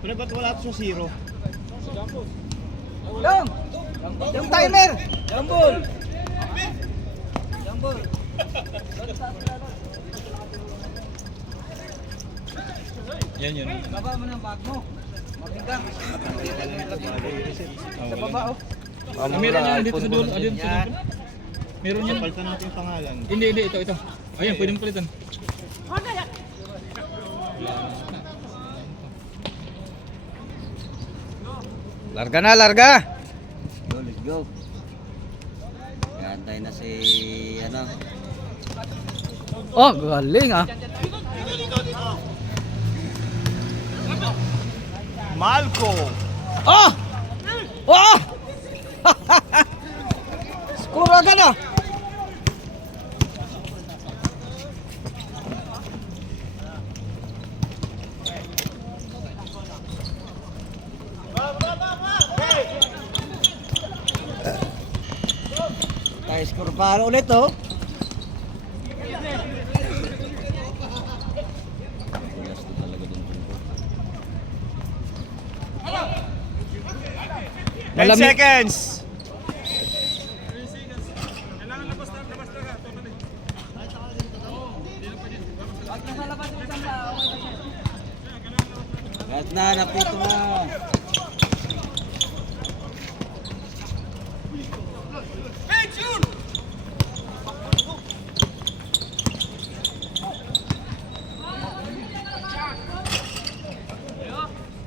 Pero ba't wala ito sa zero? Long! Yung timer! Jambol! Jambol! Yan yun. Baba mo ng bag mo. Mabigang. Sa baba oh. Meron yan dito sa dulo. Ayun, sa dulo. Meron yan. Palitan natin yung pangalan. Hindi, ito. Ayan, pwede mo palitan. Larga na, larga! Go, let's go. Gantay na si ano. Oh, galing ah. Malco! Oh! Oh! Skura ka na! Tayo score pa ulit oh. Ten Malamig. seconds! Gas na, napito na.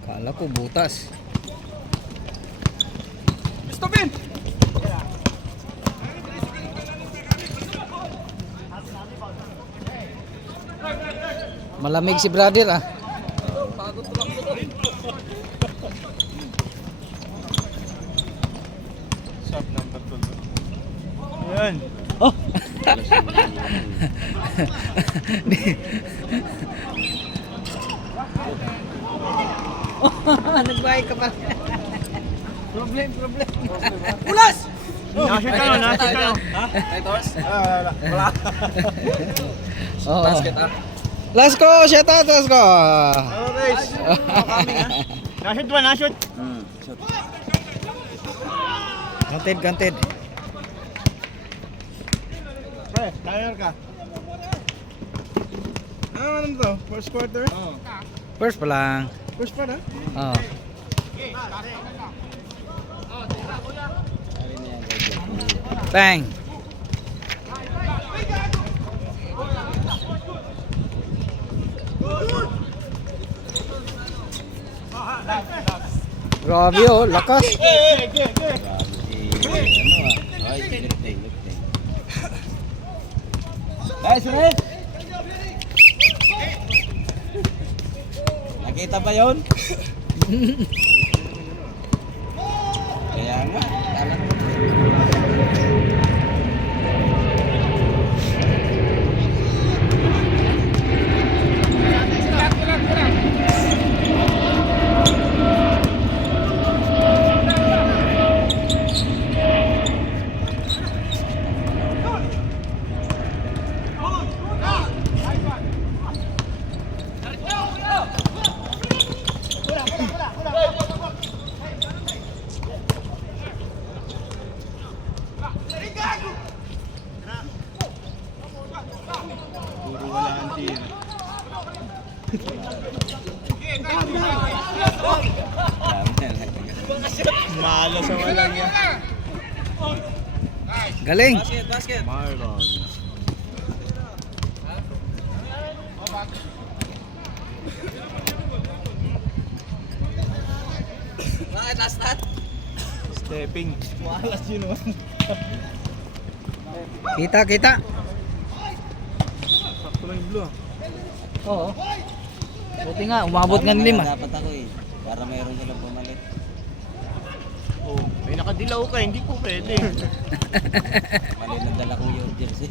Kala ko butas. Stopin! Malamig si brother ah. Shop number 12. Yan. Oh! Nagbayad ka pa. Problem. Ulas! Nashoot ka no, nashoot ka no. Ha? Wala. Oh. Let's go, shout out, let's go. Hello guys. Nashoot ba, nashoot? Shot. Ganted. Pre, timer ka. Ano to? First quarter? Oo. First pa lang. First part ha? Oh. Bang. Grabe oh, lakas. Si ano ah. Ay, lifting. Nice, Red! Nakita ba yun? Kaya nga, alam mo. Puro wala ang tira. Malo sa walang yan. Galing. Marlon. Bakit last nut? Stepping. Malas yun naman. Kita. Sakto lang yung blue ah. Oo. Buti nga, umabot nga ng 5. Dapat ako eh. Para mayroon silang pumalit. Oh, may nakadilaw ka, hindi po pwede. Mali na dala ko yung jersey.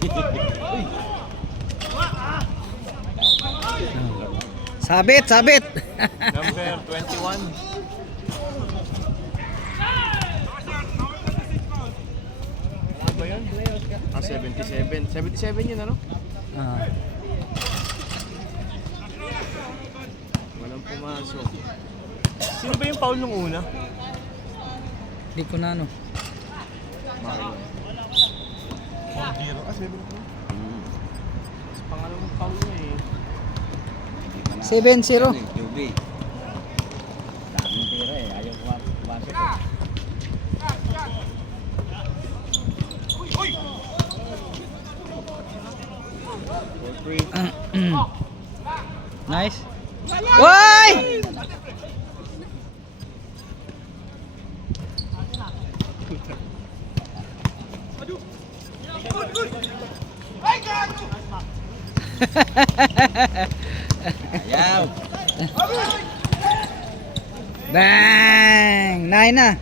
Sabit. Number 21. Ano ba yun? Ah, 77. 77 yun ano? Ah. Walang pumasok. Sino ba yung foul nung una? Di ko na ano. Zero. Ah, 7 to. Pangalawang foul niya eh. 7-0. Juby. Daming tira eh. Ayaw pumasok eh. Nice. Why? Ayaw. Bang! 9 na.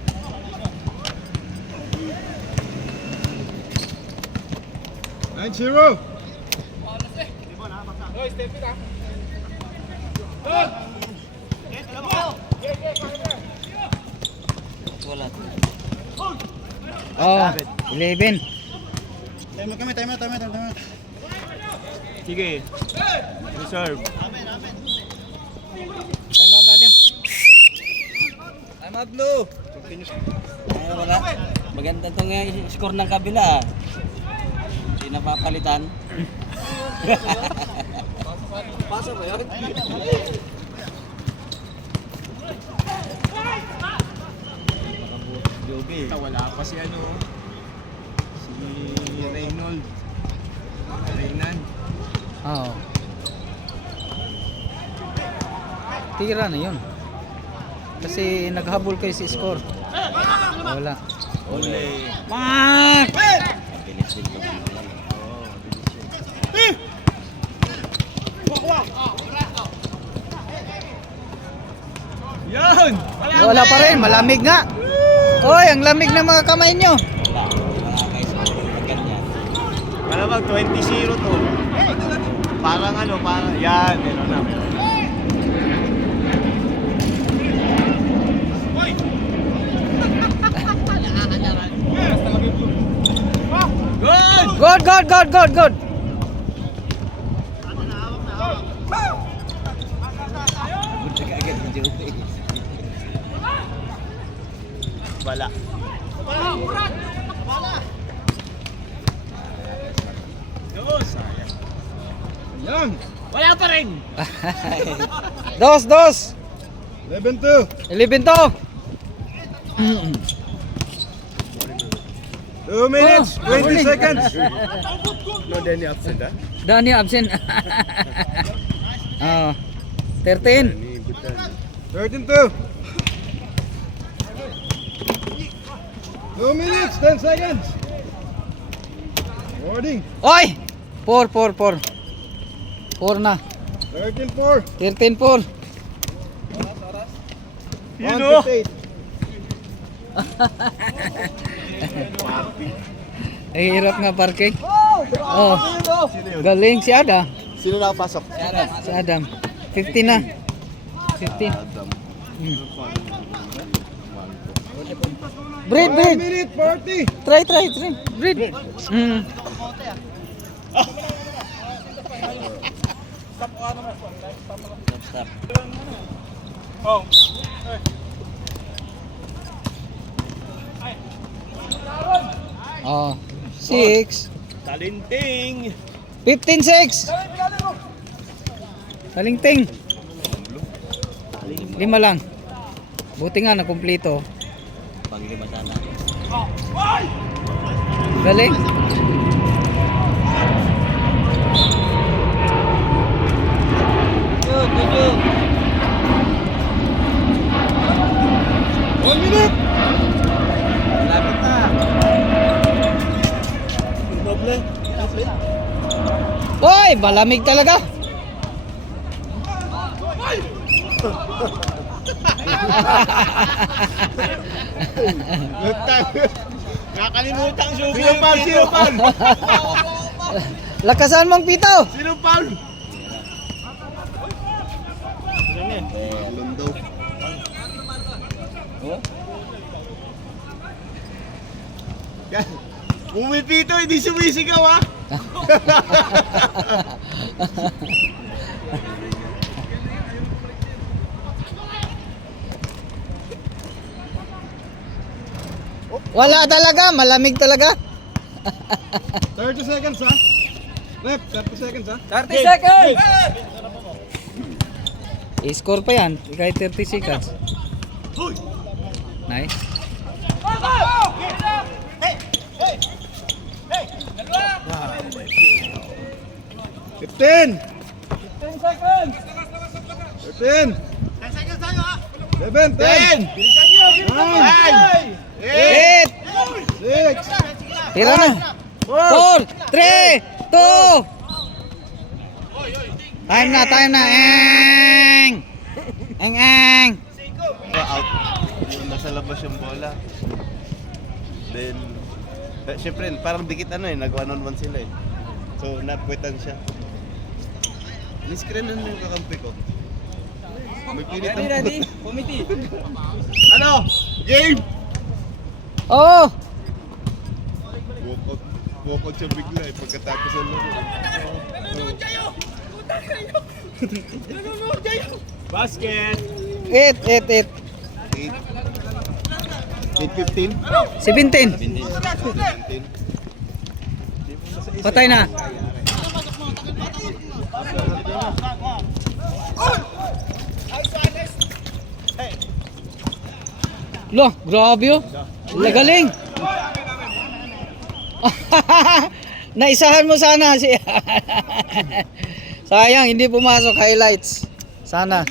Wala. Oh, 11. Sige. Reserve. Time out natin. Time out, Blue. Ay, wala. Maganda itong score ng kabila. Hindi napapalitan. Pasok ba yun? Joby. Wala pa si ano. Si Reynold. Reynan. Oo. Tira na yun. Kasi naghabol kayo si score. Wala. Ole. Mak! Bilis din ito. Yan! Wala pa rin, malamig nga. Oy, ang lamig ng mga kamay nyo. Wala. Mga guys, ganyan. Malamang 20-0 to. Parang ano, parang yan. Meron na. Good! Good. Buti ka agad ng Joby. Wala. Yan! Wala pa rin! Dos. 11-2. 11 to. 2 minutes, Oh, 20 morning. seconds. No, Danny absent, ah? Dani absent. Oh. 13. 13-2. 2 minutes, 10 seconds. Warning. Oy! 4 na. 13-4. 13-4. You know? Ay, hirap nga parking. Oh. Galing si Ada. Sino nakapasok? Si Adam. 50 na. 50. Breed. 1 minute, 40. Try. Breed. Stop. Oh. Oh. 6. Talinting. 15-6. Talingting. 5 lang. Buti nga na kumpleto. Panglima sana. Galing. Good. 1 minute. Lapit na. Hoy, malamig talaga. Nakalimutan ang subi. Sino foul? Lakasan mong pito. Sino foul? Lundo. Oh? Umipito, hindi sumisigaw, ha? Wala talaga, malamig talaga. 30 seconds ha. Rep, 30 seconds ha. 30 seconds! I-score pa yan, kahit 30 seconds. Nice. Fifteen. 10 seconds. 13. 17. 9. 8! 6. Tira na! 4, 3, 2! Time na! Eng! Eng! Out. Yung nasa labas yung bola. Then, syempre, parang dikit nag 1-on-1 sila eh. So, napwetan siya. Niscreen na yung kakampi ko. May pilit ng Committee! Ano? Game! Oo! Walk out siya bigla eh, pagkatapos ng laro. Basket! 8. 8-15? 17. 17. Patay na. Loh, grabe oh. Galing. Naisahan mo sana si sayang hindi pumasok highlights. Sana.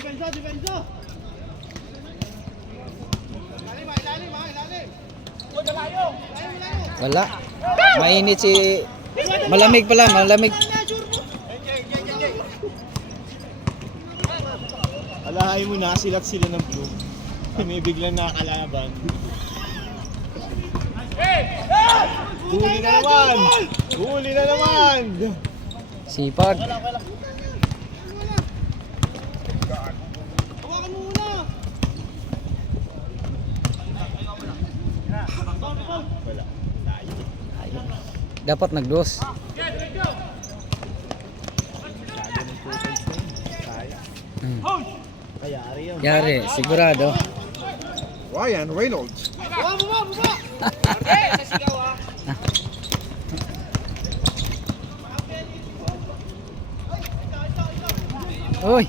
Wala. Mainit si malamig pala, malamig. Alahain mo na, silat sila ng blue. Kami biglang nakakalaban. Huli na naman! Huli na naman! Sipag. Dapat nag-dos. Kayari yun. Yari, sigurado. Ryan Reynolds. Uy.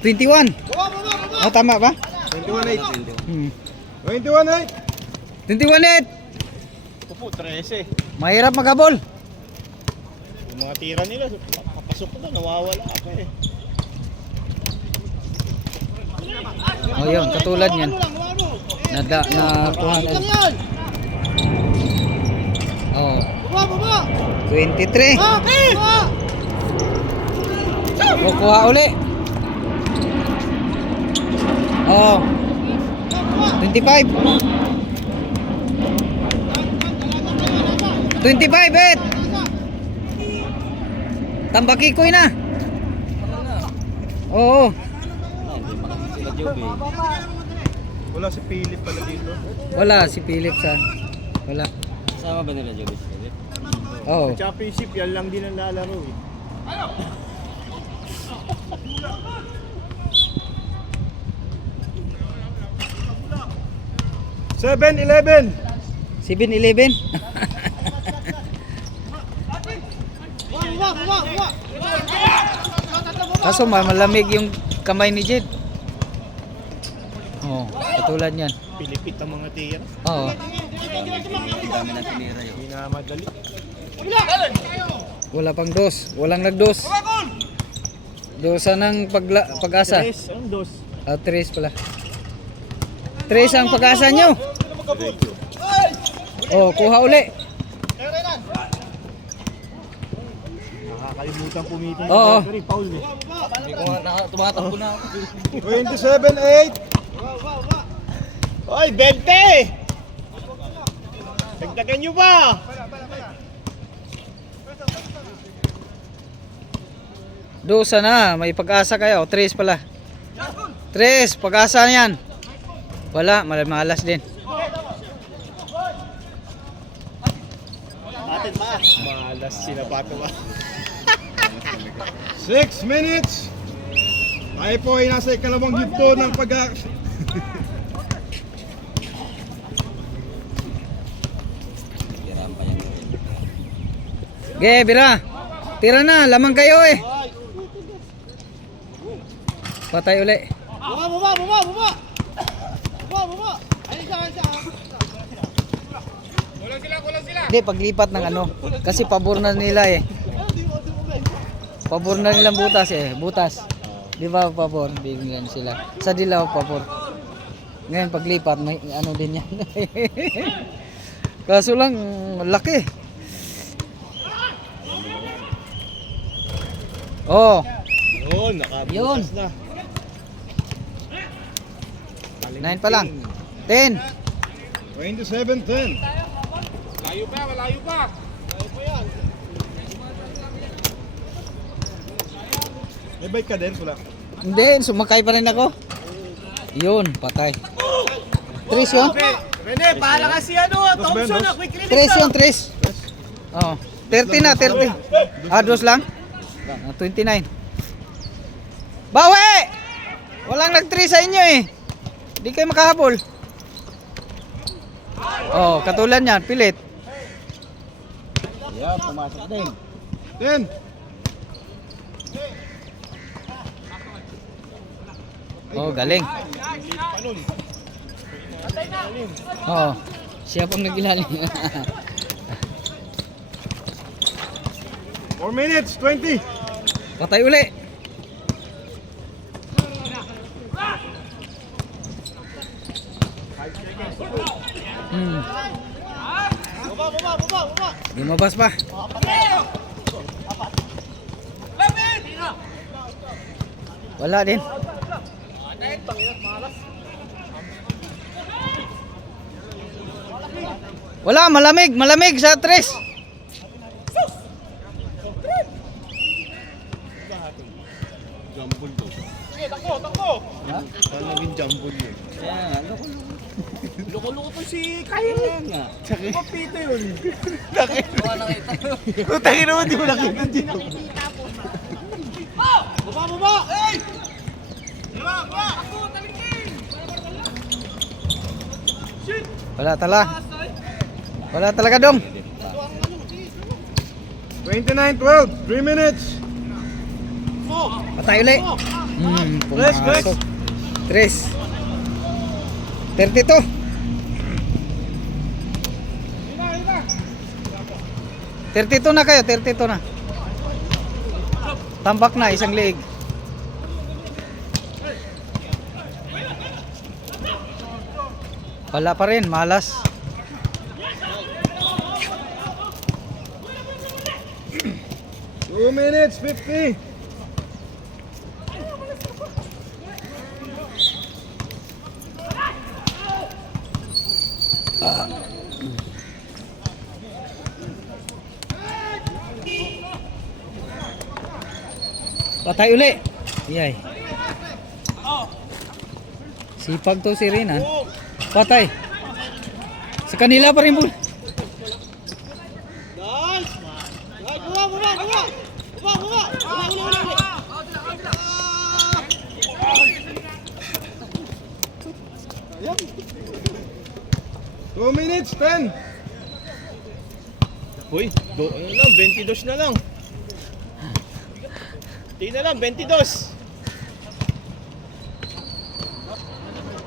$21. Oh, tama ba? 21-8. Hmm. 21-8. 21-8. Pupo, 13. Mahirap maghabol. Yung mga tira nila, papasok ko na, nawawala ako eh. Oh, yun, katulad niyan. Nakuha na. Oh. 23. Kukuha uli. Oh. 25. 25, Tambakikoy na. Oo. Wala si Philip pala dito. Wala si Philip sa. Wala. Kasama ba nila Joby? Oo. Championship, yan lang din ang lalaro eh. 7-11. 7-11. Kaso malamig yung kamay ni Jed. Oh, katulad niyan. Pilipit ang mga tira. Oo. Dami na tinira yun. Hindi na madali. Wala pang dos. Walang nagdos. Dosa ng pag-asa. Tres, ang dos. Ah, 3 pala. 3 ang pag-asa nyo. Oh, kuha uli. Nakakalimutan pumitin. Oo. Pero Paul eh. Hindi ko nga tumatakbo na ako. 27-8. Oy, 20! Dagdagan nyo ba? Dosa na, may pag-asa kayo. 3 pala. 3, pag-asa na yan. Wala, malas din. Atin pa. Malas sila pa ito ba? 6 minutes. Tayo po ay nasa ikalawang yugto ng Tirahan pa yan. Ge, Bira. Tira na, lamang kayo eh. Patay uli. Hindi, paglipat ng ano. Kasi pabor na nila eh. Pabor na nilang butas eh. Butas. Di ba pabor? Bigyan sila. Sa Dilaw pabor. Ngayon paglipat, may ano din yan. Kaso lang, laki. Oh, Yun, yun. nakabutas na. 9 pa lang. 10. 27-10. May bike ka din, wala. Hindi, sumakay pa rin ako. Yun, patay. 3 yun? Rene, para kasi ano, Thompson, quick 3 yun, 3. Oh, 30 na, 30. Ah, dos lang? 29. Bawi! Walang nag-3 sa inyo eh. Hindi kayo makahabol. Oh, katulad niyan, pilit. Yeah, pumasok din. 10. Oh, galing. Oo. Siya pang nagilalim. 4 minutes, 20. Patay uli. Hmm. Lumabas pa. Wala din. Wala, malamig, malamig sa 3. Jumble to. Paano naging jumble yun? Kaya nga, Loko-loko to si Kyle. nga. Papito yun. Utangin naman, di mo nakita dito. Wala Wala talaga dong. 29-12, 3 minutes. Patay uli. Pumasok. 3. 32. 32 na kayo, 32 na. Tambak na, isang leeg. Wala pa rin, malas. Two minutes, 50. Patay uli. Yay. Sipag to si Renan. Patay. Sa kanila pa rin po. Two minutes, 10. Uy, ano lang, 22 na lang. Di na lang, 22.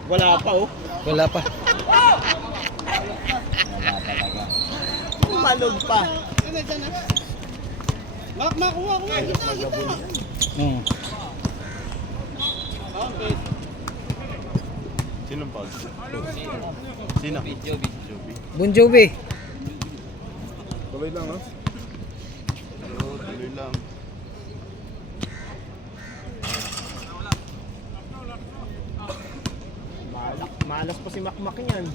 Wala pa oh. Wala pa. Malog pa. Oh. Sinong pag? Sino? Bon Jovi. Tuloy lang, ha? Tuloy lang. Malas pa si Makmak yan.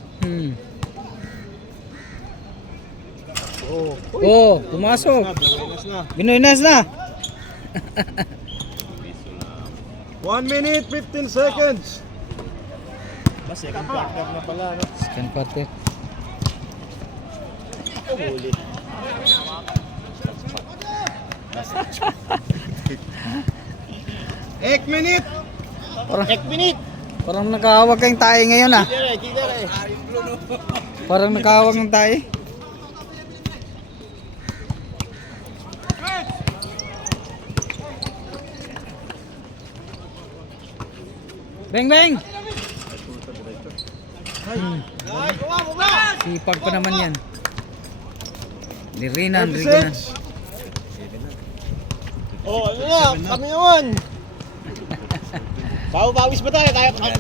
Oh. Oh, pumasok. Buenas na. Binoynas na. 1 minute, 15 seconds. Ba, second quarter na pala, no? Second quarter. Huli. 8 minutes, Parang, Ekminit! parang nakahawak kayong tayo ngayon ah. Killer eh. Parang nakahawak ng tayo. Beng beng! Sipag pa naman yan. Dirinan, dirinan. Oh, ano na? Kami naman! Pawis ba tayo? Tayo naman,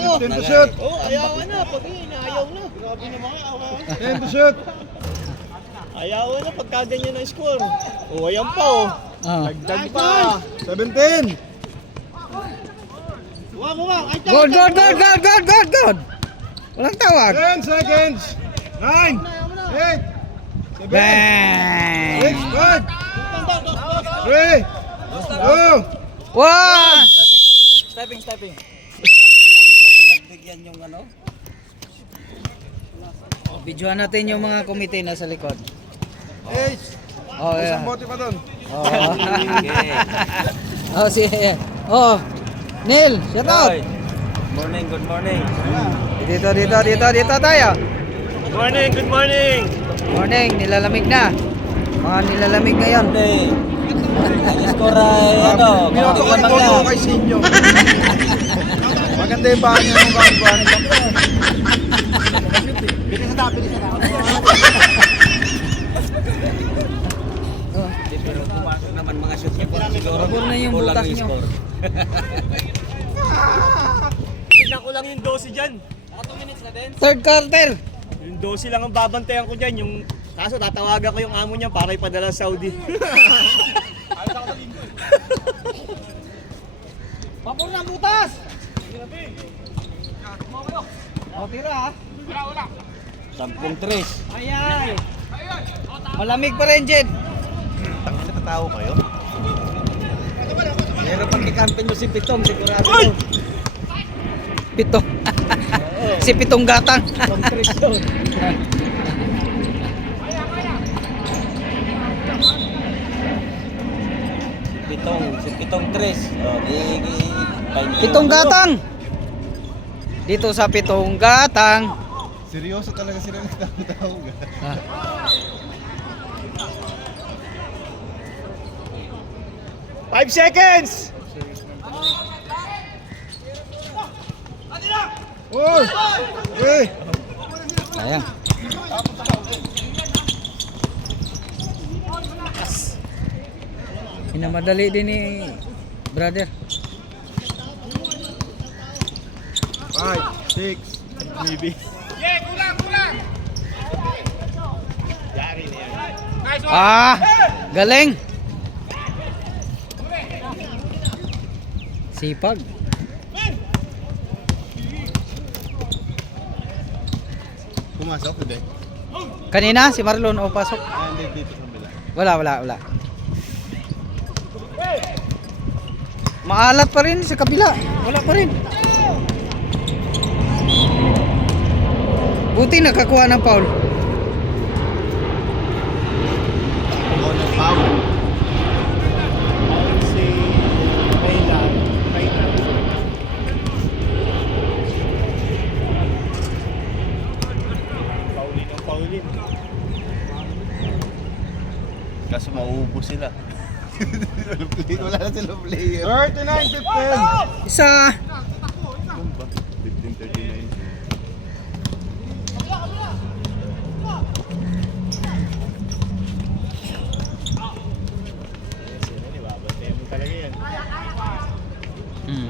ano? 10 to shoot. Oh, ayaw na. Pag ayaw na. Grabe naman kayo. 10 to shoot. Ayaw na pagka ganyan ang score. Oh, ayan pa oh. Ah. Dagdag pa. 17. Good, good, good, good, good, good, good. Walang tawag. 10 seconds. 9, 8, 7, Bang! 6, 5, 3, 2, Wow! Stepping. Pinagbigyan yung ano? Videoan natin yung mga komite na sa likod. 8. Oh, yeah. Isang bote pa doon. Oh. Oh, si oh. Neil, shout out. Morning, good morning. Dito tayo. Good morning, good morning. Morning, nilalamig na. Mga nilalamig ngayon. Ang score ay ano? Minuto ko na boto kay Sinyo. Maganda yung bahan niya ng bahan. Bilis na Pero pumasok naman mga shoot niya. Siguro Pagod na yung butas niyo. Tignan ko lang yung 12 dyan. 2 minutes na din. Third quarter. Yung 12 lang ang babantayan ko dyan. Yung kaso tatawagan ko yung amo niya para ipadala sa Saudi. Papor na butas. Oh, tira. 10-3. Ayay. Malamig pa rin, Jed. Natatawa kayo? Pero pag ikampen nyo si Pitong, sigurado. Pitong. Si Pitong Gatang. 10-3 doon. Si Pitong 3. Oh, Pitong Gatang. Dito sa Pitong Gatang. Seryoso talaga sila nagtatawa. Ah. Five seconds! Uy! Uy! Sayang. Inamadali din ni brother. 5, 6, maybe. Ah, galing. Sipag. Pumasok, hindi. Kanina si Marlon o pasok. Hindi dito sa bila. Wala. Maalat pa rin sa kabila. Wala pa rin. Buti nakakuha ng foul. Ako ng power. Si Reyna. Paulin. Kaso mauubos sila. Wala na silang player. 39, 15. Isa. Ano ba? 15-39. Talaga yan. Hmm.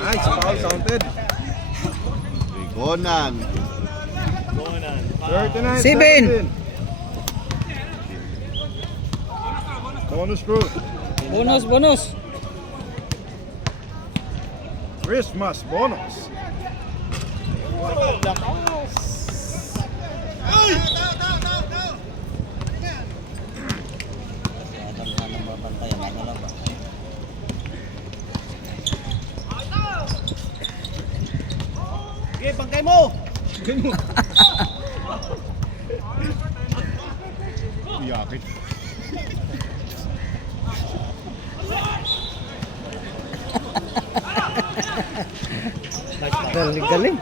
Nice, foul counted. Rigonan. 39, 7. 17. Bonus fruit. Bonus. Christmas bonus. Okay, pagkay mo! Iyakin. Galing-galing.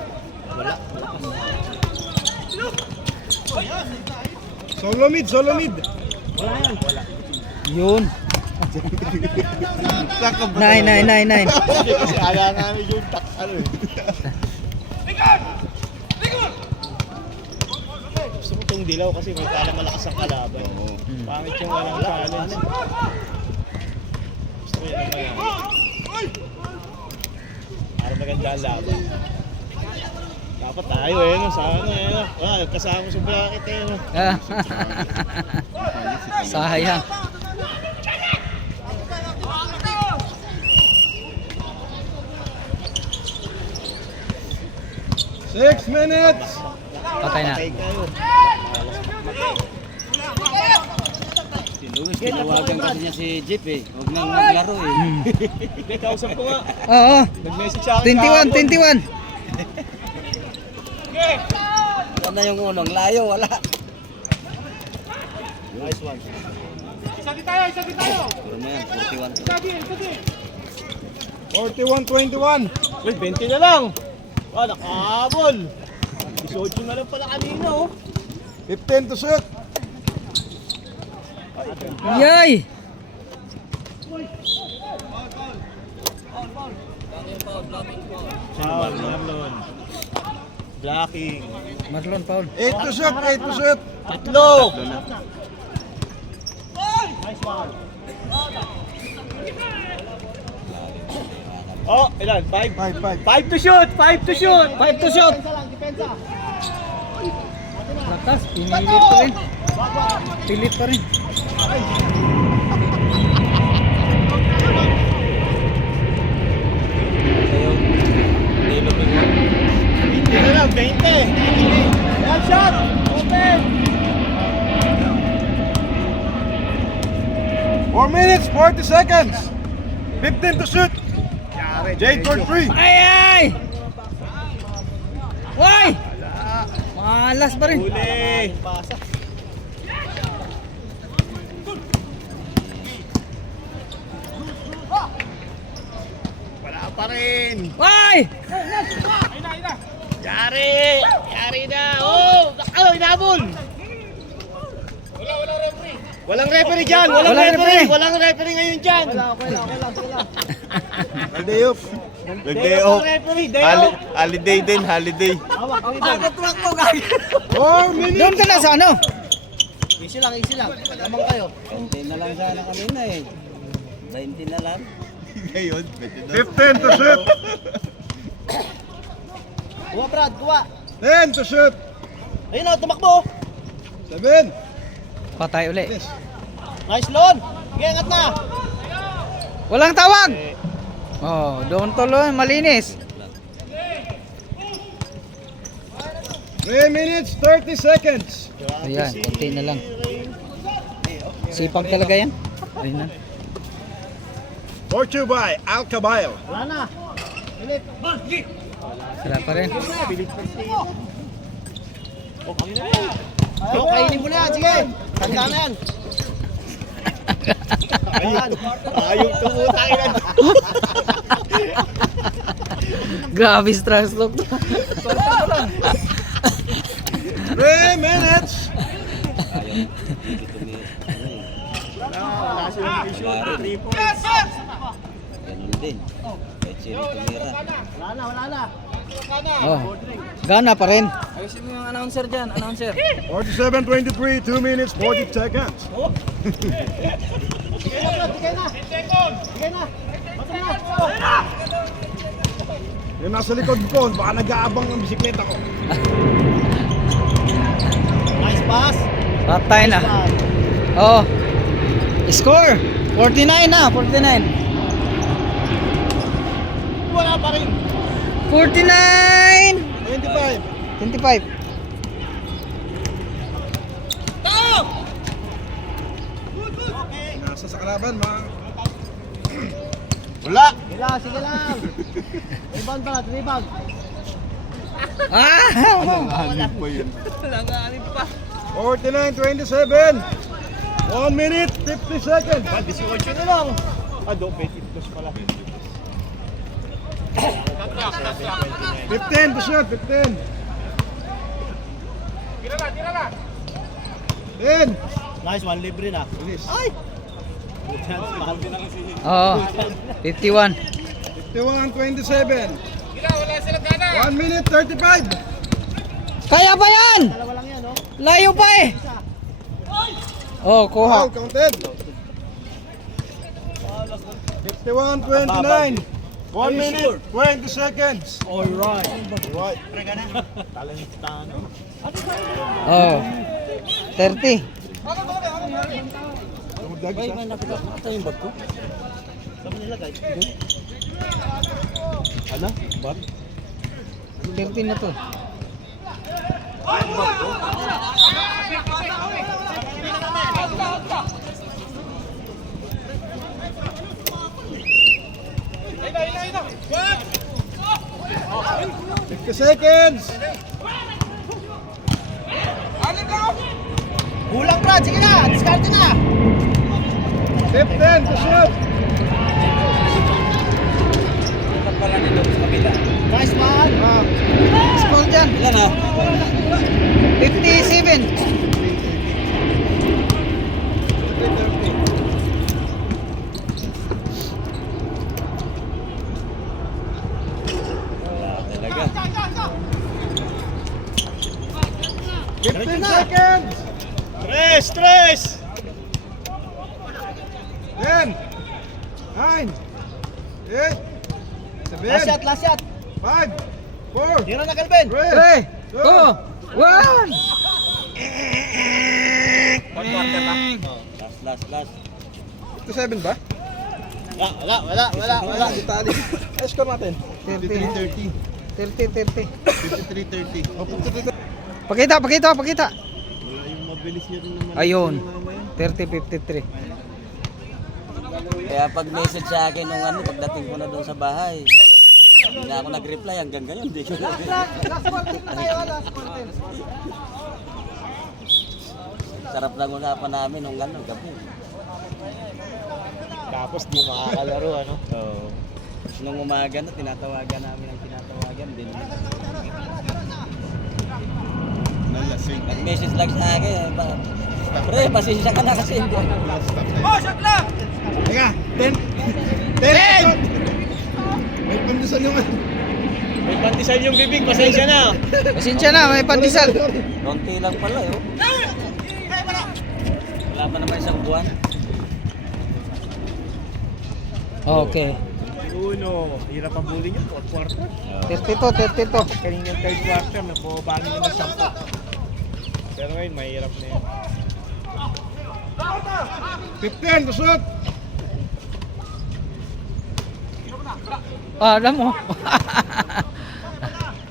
Solo mid, solo mid. Yun. Saka ba? 9. Kasi ayaw namin yung ano eh. Gusto ko itong dilaw kasi may kala malakas ang kalaban. Pangit yung walang challenge. Gusto ko yun naman yan. Para maganda ang laban. Dapat tayo eh, no? Sa ano eh, no? Kasama ko sa bracket eh, no? Sayang. Six minutes. Patay na. Patay kayo. Si Luis, tinawagan kasi niya si Jeep eh. Huwag nang maglaro eh. Hindi, kausap ko nga. Oo. Nag-message sa akin kahapon. 21. Yan na yung unang layo, wala. Nice one. Puro na yan, 41. 41-21. Uy, 20 na lang. Nakahabol. 18 na lang pala kanina, oh. 15 to shoot. Yay! Foul, Marlon. Blocking. Marlon, foul. 8 to shoot, 8 to shoot. Tatlo. Oh, ilan? 5? 5. 5 to shoot! 5 to shoot! 5 to shoot. Lakas, pinilit pa rin. Pilit pa rin. Hindi na lang, 20. One shot! Open! 4 minutes, 40 seconds. 15 to shoot. Jade for 3. Ay! Why? Malas pa rin. Huli! Wala pa rin! Why? Yari! Yari na! Oh! Inabol! Walang referee dyan! Walang Walang referee! referee. Walang referee ngayon dyan! Day off. Nag-day off. Referee! Day off! Holiday din, holiday. 4 minutes. Doon ka na sa ano? Easy lang, easy lang. Lamang kayo. 20 na lang sana kanina eh. 20 na lang. Ngayon, 15 to shoot. Kuha, Brad! Kuha! 10 to shoot. Ayun o, tumakbo! 7. Patay uli. Nice, Lon! Sige, angat na! Walang tawag. Oh, doon tuloy, malinis. 3 minutes, 30 seconds. Ayan, konti na lang. Sipag talaga yan. Ayun na. Brought to you by Alcabayo. Wala na! Philip! Sila pa rin. Oh, kainin mo na yan, sige! Tanda na yan! Ayong tumutang yan! Grabe stress look. 3 minutes. Wala silang vision, 3 points! Ganun din. Kahit sino tumira. Wala na! Oh. Gana pa rin. Ayusin mo yung announcer dyan, announcer. 47-23, 2 minutes, 40 seconds. Sige na, Brad! Sige na! Sige na! Basta na! Yung nasa likod ko, baka nag-aabang ng bisikleta ko. Nice pass! Patay na. Oh. Score. 49 na, 49. Wala pa rin! 49! 25. 25. Nasa sa kalaban, mga... Wala! Sige lang, sige lang! Rebound pa, rebound! Ah! Hanip pa yun. 49-27. 1 minute, 50 seconds. 18 na lang. Ah, 22 pala. 15 to shoot, 15. 10. Nice, 1 libre na. Ay! Mahal din ang si... Oo. 51. 51-27. 1 minute, 35. Kaya ba yan? Dalawa lang yan, no? Layo pa eh. Oh, kuha. Foul counted. 51-29. 1 minute, 20 seconds. Alright. Right. Talentano. Oh. 30. Dagdag isa. Ito yung bag ko. Saan mo nilagay? Ano? Bag? 13 na to. Seconds. Kulang, Brad. Sige na. Diskarte na. 15 to shoot. Ito pala nito sa kabila. Nice one. Score dyan. Ilan ha? 57. Talaga. 15 seconds. Tres! 10. 9. 8. 7. Last shot. 5. 4. Tira na, Calvin. 3, 2, 1. Last. 57 ba? Wala. Tali. Ay, score natin. 30. 30. 53-30. Oh, 53. Pakita. Wala yung mabilis niya rin naman. Ayun. 30-53. Kaya pag message sa akin nung ano, pagdating ko na doon sa bahay, hindi na ako nag-reply hanggang ngayon. Hindi ko na. Sarap lang usapan namin nung ano, gabi. Tapos di makakalaro, ano? Oo. Nung umaga na, tinatawagan namin ang tinatawagan din. Nalasing. Nag-message lang sa akin. Pre, pasensya ka na kasi hindi. Teka, 10. 10. May pandesal yung May pantisal yung bibig, pasensya na. Pasensya na, may pandesal. Konti lang pala, eh. Wala pa naman isang buwan. Okay. Uno, hirap ang bully niyo, 4th quarter. 32. Kanina yung 3rd quarter, nababali niyo ng 10. Pero ngayon, mahirap na yun. 15 to shoot. Ah, alam mo.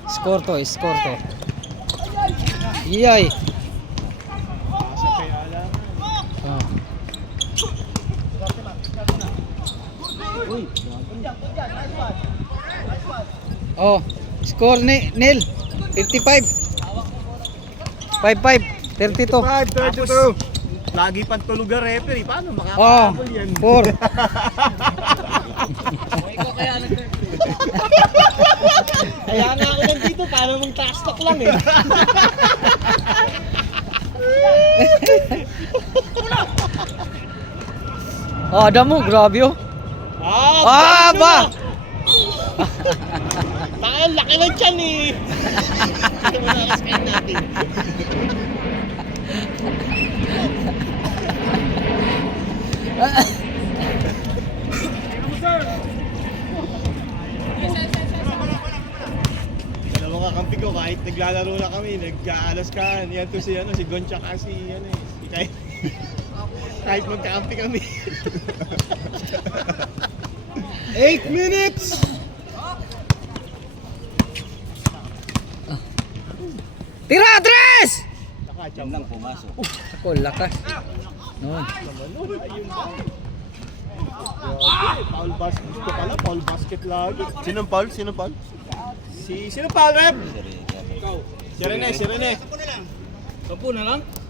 Score to. Yay. Sa kaya lang. Ah. Oh, score ni Neil. 55. 5-5. 32. 5-32. Lagi pang tulog ang referee, paano Oh, makakabol yan? 4. Kaya nga ako nandito, para mong trash talk lang eh. Ah, damo, grabe oh. Ah, ba? Tayo, laki ng tiyan eh. Ano mo na natin? Dalawang kakampi ko, kahit naglalaro na kami, nagkaalas ka, yan to si Gon tsaka si kahit magkakampi kami. 8 minutes. Tira, Tres! Yan lang pumasok. Ako, lakas. No. Foul basket ko pala, foul basket lagi. Sinong Paul? Sino foul rep? Si Rene.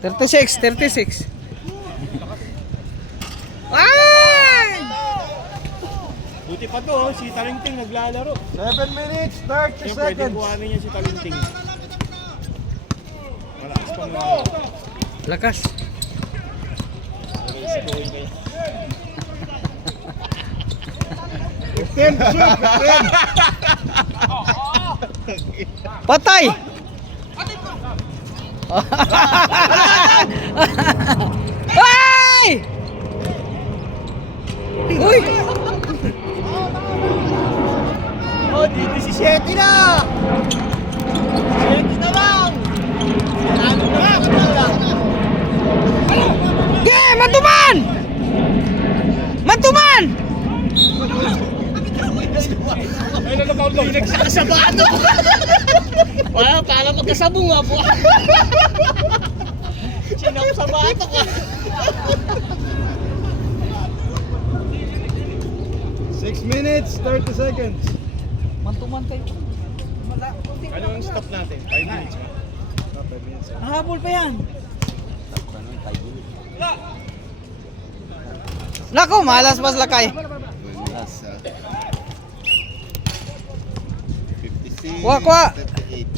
36. Ay! Buti pa to, oh, si Talinting naglalaro. 7 minutes, 30 Siyempre, pwede seconds. buhanin niya si Talinting. Malakas pang Lakas. sikuhin kayo. 15 to shoot, 15. Patay! Ay! Uy! Oh, di 17 na! 17 na lang! Ano na lang? Ge! Matuman! Matuman! Ay, nalabang lang. Nagsakasabaan ako. Para magkasabong nga po. Sinakasabaan ako. 6 minutes, 30 seconds. Mantuman kayo. Ano ang stop natin? 5 minutes ba? Nahabol pa yan. Tapos ano, 5 minutes. Nako, malas mas lakay. 56, Kuha, kuha. 38.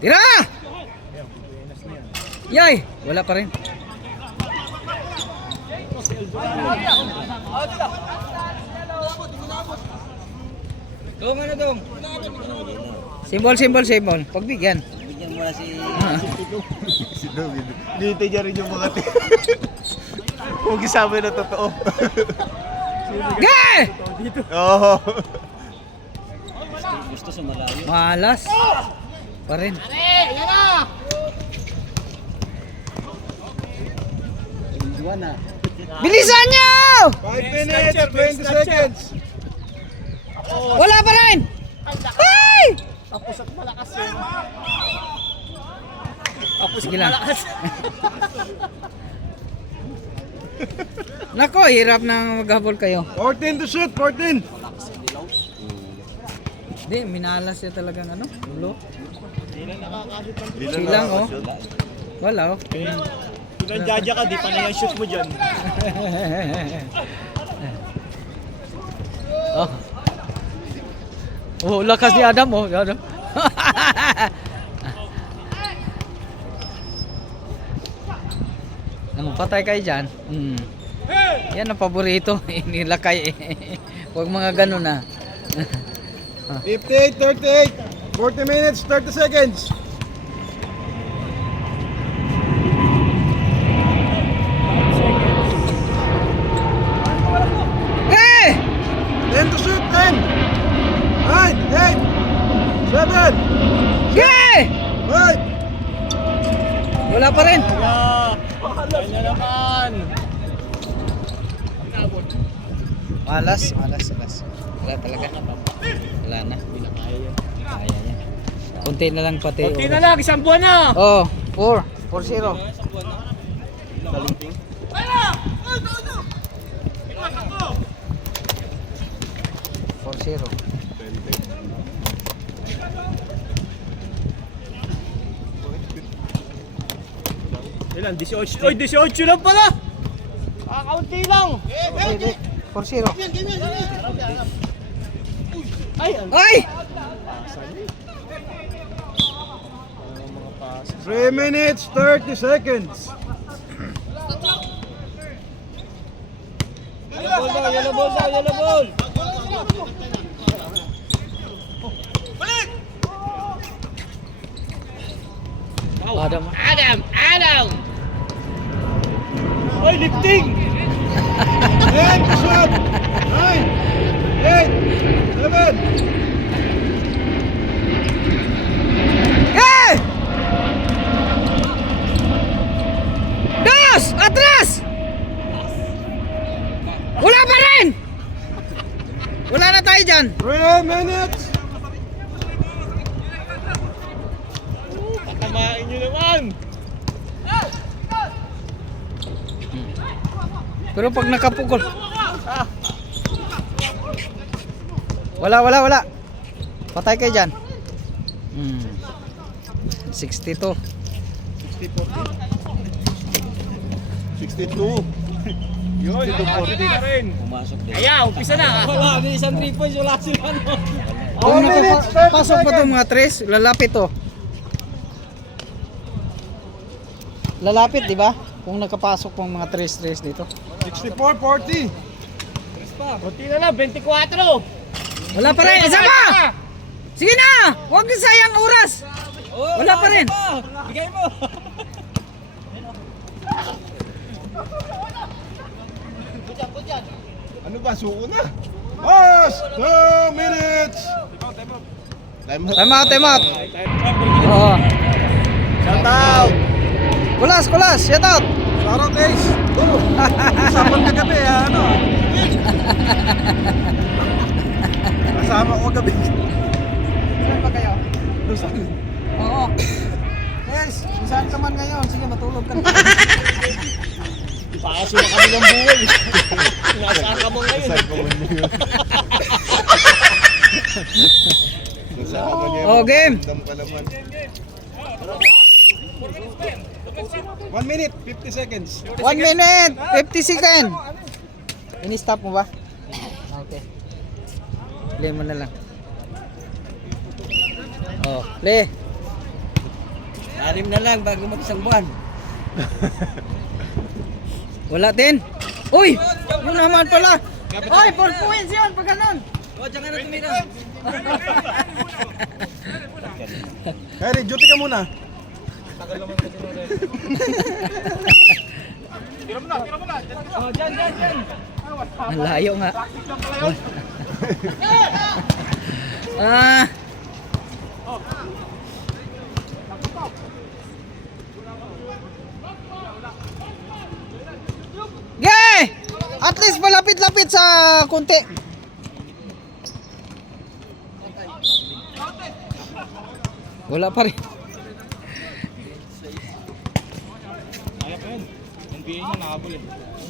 Tira! Yay! Wala pa rin. Dong, ano dong? Simbol, simbol, simbol. Pagbigyan. Bigyan mo na si... Si David. Dito niya rin yung mga kung gisabi na totoo. Ge! Oo. Gusto sa malayo. Malas. Pa rin. Iwan na. Bilisan nyo! 5 minutes, 20 seconds. Wala pa rin! Ay! Tapos at malakas yun. Sige lang. Nako, hirap na maghabol kayo. 14 to shoot, 14. Hindi, minalas siya talagang ano, ulo. Hindi na nakakasip ng Di na Silang, oh. nakakashoot. Wala, oh. Kung nandiyan ka, di pa na yung shoot mo dyan. Oh. Oh, lakas ni Adam, oh. Adam. Nang patay kayo dyan. Yan ang paborito. Inilakay. Huwag mga ganun na. 58, 38. 40 minutes, 30 seconds. Hey! 10 to shoot, 10. 9, 8, 7, Hey! 5. Wala pa rin. Kanya naman. Malas. Wala talaga. Wala na. Kaya yan. Kunti na lang pati. Kunti na lang, isang buwan na. Oh, 4-0. Talinting. 4-0. Ilan? 18. Oy, 18 lang pala. Kakaunti lang. 4-0. Ay, Ay! 3 minutes, 30 seconds. yellow ball. Adam. Ay, lifting. 10 to shoot. 9, 8, 7. Hey! Dos! Atras! Wala pa rin! Wala na tayo dyan. 3 minutes. Tamain nyo naman. Pero pag nakapukol. Wala. Patay kayo dyan. 62. 62. Yun, hindi na rin. Pumasok din. Wala, may isang 3 points, wala sila. No? Kung 4 minutes, 30 nakapasok pa itong seconds. mga tres, lalapit to. Lalapit, di ba? Kung nakapasok pong mga tres dito. 64-40. Kunti na lang, 24. Wala pa rin, isa pa! Sige na! Huwag sayang oras! Wala pa rin. Bigay mo. Ano ba? Suko na. Last 2 minutes. Time out. Oo. Shout out! Kulas, shout out! Shoutout Ace. Usapan kagabi ano. Kasama ko gabi. Saan ba kayo? Doon sa akin. Oo. Yes, saan ka man ngayon? Sige, matulog ka na. Ipakaso na kami ng buhay. Nasaan ka mo ngayon? Saan ko man yun? Kung saan ko man yun. Oh, game. Dam ka naman. 1 minute, 50 seconds. 1 minute, 50 seconds. Ini-stop mo ba? Okay. Play mo na lang. Oh, play. 6 na lang bago mag-isang buwan. Wala din. Uy! Yun naman pala. Uy, 4 points yun pag ganun. O, diyan ka na tumira. Kyrie, duty ka muna. Ang layo nga. Ah. Yay! At least malapit-lapit sa konti. Wala pa rin. Kaya pa yun. NBA niya nakabul eh.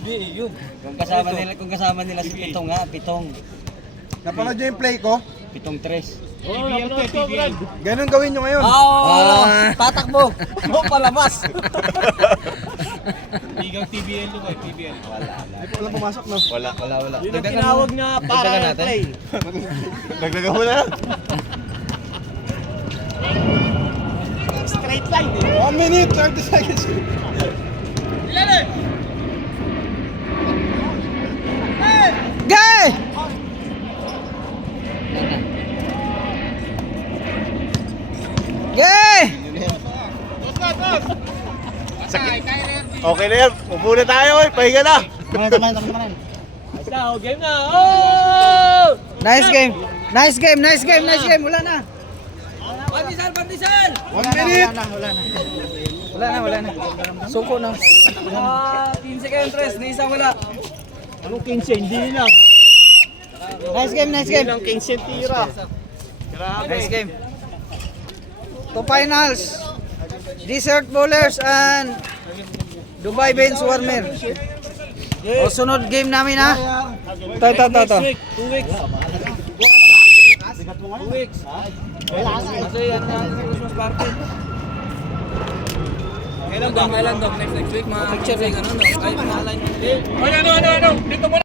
Hindi, yun. Kung kasama nila si Pitong nga, Pitong. Napanood niyo yung play ko? Pitong 3. Oo, napanood ko, Brad. Ganun gawin niyo ngayon. Tatakbo. Mo palabas. Ligang TBL ko eh, TBL. Wala pumasok no? Wala. Yun ang tinawag na para play. Dagdagan mo na. Straight line eh. 1 minute, 30 seconds. Gay! Gay! Okay na yan. Upo na tayo eh. Pahinga na. Basta, oh, game na. Oh! Nice game. Wala na. Pandesal! 1 minute. Wala na. Suko na. 15 kayong 3, ni isang wala. Anong 15? Hindi lang. Nice game. Ilang 15 tira. Nice game. To finals. Desert Bowlers and Dubai Bench Warmer. O sunod game namin ha. To. Next week, 2 weeks. 2 weeks. Kasi yan ang Christmas party. Kailan dong? Next week, mga picture ano, no? Ay, mga line. Ano? Dito mo